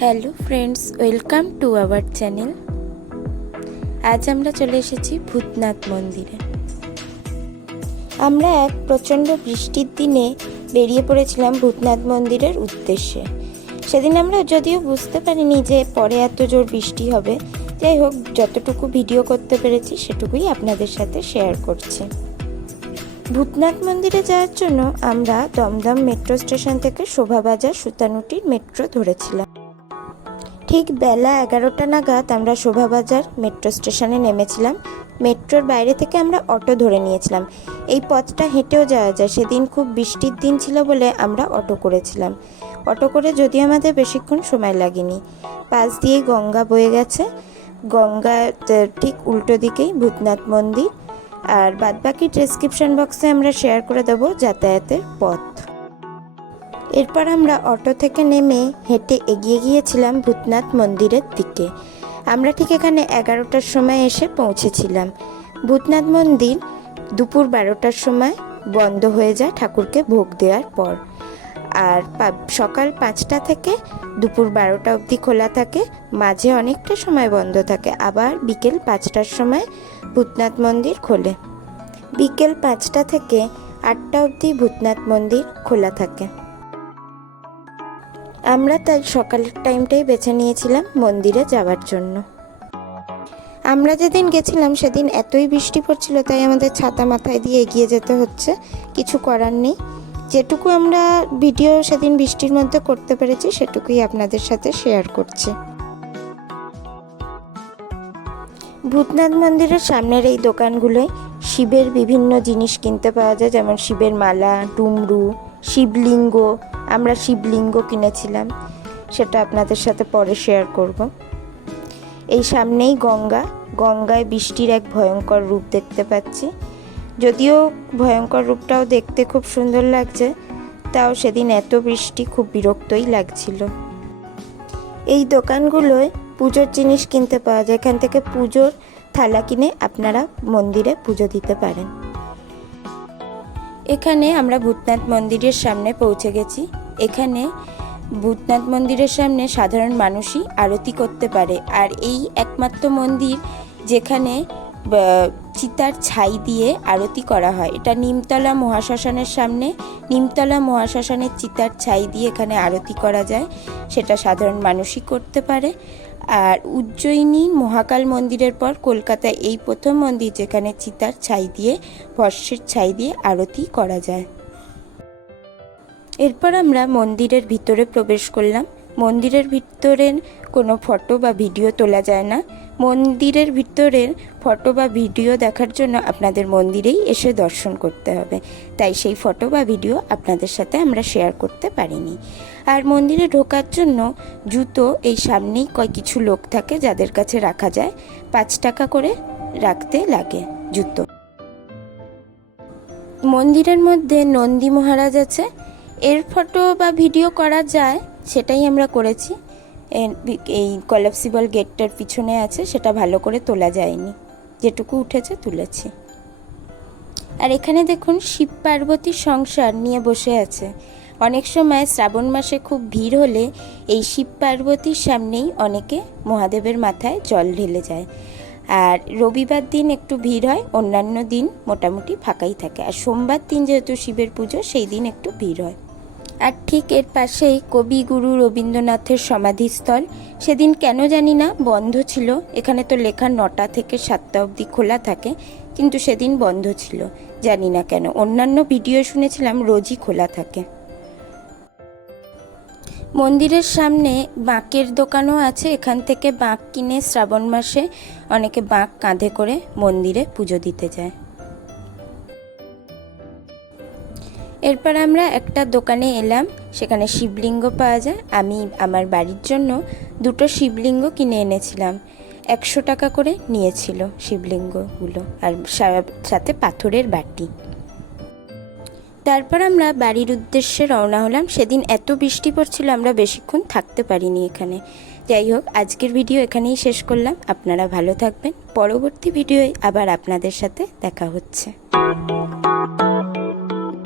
Hello friends, welcome to our channel. আজ আমরা চলে এসেছি ভূতনাথ মন্দিরে। আমরা এক প্রচণ্ড বৃষ্টির দিনে বেরিয়ে পড়েছিলাম ভূতনাথ মন্দিরের উদ্দেশ্যে। সেদিন আমরা যদিও বুঝতে পারিনি যে পরে এত জোর বৃষ্টি হবে। যাই হোক, যতটুকু ভিডিও করতে পেরেছি সেটুকুই আপনাদের সাথে শেয়ার করছি। ভূতনাথ মন্দিরে যাওয়ার জন্য আমরা দমদম মেট্রো স্টেশন থেকে শোভাবাজার সুতানুটির মেট্রো ধরেছিলাম। ঠিক বেলা 11টা নাগাদ আমরা শোভাবাজার মেট্রো স্টেশনে নেমেছিলাম। মেট্রোর বাইরে থেকে আমরা অটো ধরে নিয়েছিলাম। এই পথটা হেঁটেও যাওয়া যায়, সেদিন খুব বৃষ্টির দিন ছিল বলে আমরা অটো করেছিলাম। অটো করে যদিও আমাদের বেশিক্ষণ সময় লাগেনি। পাশ দিয়েই গঙ্গা বয়ে গেছে, গঙ্গা ঠিক উল্টো দিকেই ভূতনাথ মন্দির। আর বাদবাকি ডেসক্রিপশন বক্সে আমরা শেয়ার করে দেবো যাতায়াতের পথ। এরপর আমরা অটো থেকে নেমে হেঁটে এগিয়ে গিয়েছিলাম ভূতনাথ মন্দিরের দিকে। আমরা ঠিক এখানে 11টার সময় এসে পৌঁছেছিলাম। ভূতনাথ মন্দির দুপুর 12টার সময় বন্ধ হয়ে যায় ঠাকুরকে ভোগ দেওয়ার পর। আর সকাল 5টা থেকে দুপুর 12টা অবধি খোলা থাকে, মাঝে অনেকটা সময় বন্ধ থাকে। আবার বিকেল 5টার সময় ভূতনাথ মন্দির খোলে। বিকেল 5টা থেকে 8টা অবধি ভূতনাথ মন্দির খোলা থাকে। আমরা তাই সকালের টাইমটাই বেছে নিয়েছিলাম মন্দিরে যাওয়ার জন্য। আমরা যেদিন গেছিলাম সেদিন এতই বৃষ্টি পড়ছিল, তাই আমাদের ছাতা মাথায় দিয়ে এগিয়ে যেতে হচ্ছে, কিছু করার নেই। যেটুকু আমরা ভিডিও সেদিন বৃষ্টির মধ্যে করতে পেরেছি সেটুকুই আপনাদের সাথে শেয়ার করছি। ভূতনাথ মন্দিরের সামনের এই দোকানগুলোয় শিবের বিভিন্ন জিনিস কিনতে পাওয়া যায়, যেমন শিবের মালা, ডুমরু, শিবলিঙ্গ। আমরা শিবলিঙ্গ কিনেছিলাম, সেটা আপনাদের সাথে পরে শেয়ার করব। এই সামনেই গঙ্গা, গঙ্গায় বৃষ্টির এক ভয়ঙ্কর রূপ দেখতে পাচ্ছি। যদিও ভয়ঙ্কর রূপটাও দেখতে খুব সুন্দর লাগছে, তাও সেদিন এত বৃষ্টি খুব বিরক্তই লাগছিল। এই দোকানগুলোয় পুজোর জিনিস কিনতে পাওয়া যায়, এখান থেকে পুজোর থালা কিনে আপনারা মন্দিরে পুজো দিতে পারেন। এখানে আমরা ভূতনাথ মন্দিরের সামনে পৌঁছে গেছি। এখানে ভূতনাথ মন্দিরের সামনে সাধারণ মানুষই আরতি করতে পারে। আর এই একমাত্র মন্দির যেখানে চিতার ছাই দিয়ে আরতি করা হয়। এটা নিমতলা মহাশ্মশানের সামনে, নিমতলা মহাশ্মশানের চিতার ছাই দিয়ে এখানে আরতি করা যায়, সেটা সাধারণ মানুষই করতে পারে। আর উজ্জয়িনী মহাকাল মন্দিরের পর কলকাতায় এই প্রথম মন্দির যেখানে চিতার ছাই দিয়ে, ভস্মের ছাই দিয়ে আরতি করা যায়। এরপর আমরা মন্দিরের ভিতরে প্রবেশ করলাম। মন্দিরের ভিতরের কোনো ফটো বা ভিডিও তোলা যায় না। মন্দিরের ভিতরের ফটো বা ভিডিও দেখার জন্য আপনাদের মন্দিরেই এসে দর্শন করতে হবে, তাই সেই ফটো বা ভিডিও আপনাদের সাথে আমরা শেয়ার করতে পারিনি। আর মন্দিরে ঢোকার জন্য জুতো এই সামনেই কিছু লোক থাকে যাদের কাছে রাখা যায়, 5 টাকা করে রাখতে লাগে জুতো। মন্দিরের মধ্যে নন্দী মহারাজ আছে, এর ফটো বা ভিডিও করা যায়, সেটাই আমরা করেছি। এই কলাপসিবল গেটটার পিছনে আছে, সেটা ভালো করে তোলা যায়নি, যেটুকু উঠেছে তুলেছি। আর এখানে দেখুন শিব পার্বতীর সংসার নিয়ে বসে আছে। অনেক সময় শ্রাবণ মাসে খুব ভিড় হলে এই শিব পার্বতীর সামনেই অনেকে মহাদেবের মাথায় জল ঢেলে যায়। আর রবিবার দিন একটু ভিড় হয়, অন্যান্য দিন মোটামুটি ফাঁকাই থাকে। আর সোমবার দিন যেহেতু শিবের পুজো, সেই দিন একটু ভিড় হয়। আর ঠিক এর পাশেই কবিগুরু রবীন্দ্রনাথের সমাধিস্থল। সেদিন কেন জানি না বন্ধ ছিল। এখানে তো লেখা 9টা থেকে 7টা অবধি খোলা থাকে, কিন্তু সেদিন বন্ধ ছিল, জানি না কেন। অন্যান্য ভিডিও শুনেছিলাম রোজই খোলা থাকে। মন্দিরের সামনে বাঁকের দোকানও আছে, এখান থেকে বাঁক কিনে শ্রাবণ মাসে অনেকে বাঁক কাঁধে করে মন্দিরে পুজো দিতে যায়। এরপর আমরা একটা দোকানে এলাম, সেখানে শিবলিঙ্গ পাওয়া যায়। আমি আমার বাড়ির জন্য 2টো শিবলিঙ্গ কিনে এনেছিলাম, 100 টাকা করে নিয়েছিল শিবলিঙ্গগুলো, আর সাথে পাথরের বাটি। তারপর আমরা বাড়ির উদ্দেশ্যে রওনা হলাম। সেদিন এত বৃষ্টি পড়ছিল আমরা বেশিক্ষণ থাকতে পারিনি এখানে। যাই হোক, আজকের ভিডিও এখানেই শেষ করলাম। আপনারা ভালো থাকবেন, পরবর্তী ভিডিওয় আবার আপনাদের সাথে দেখা হচ্ছে।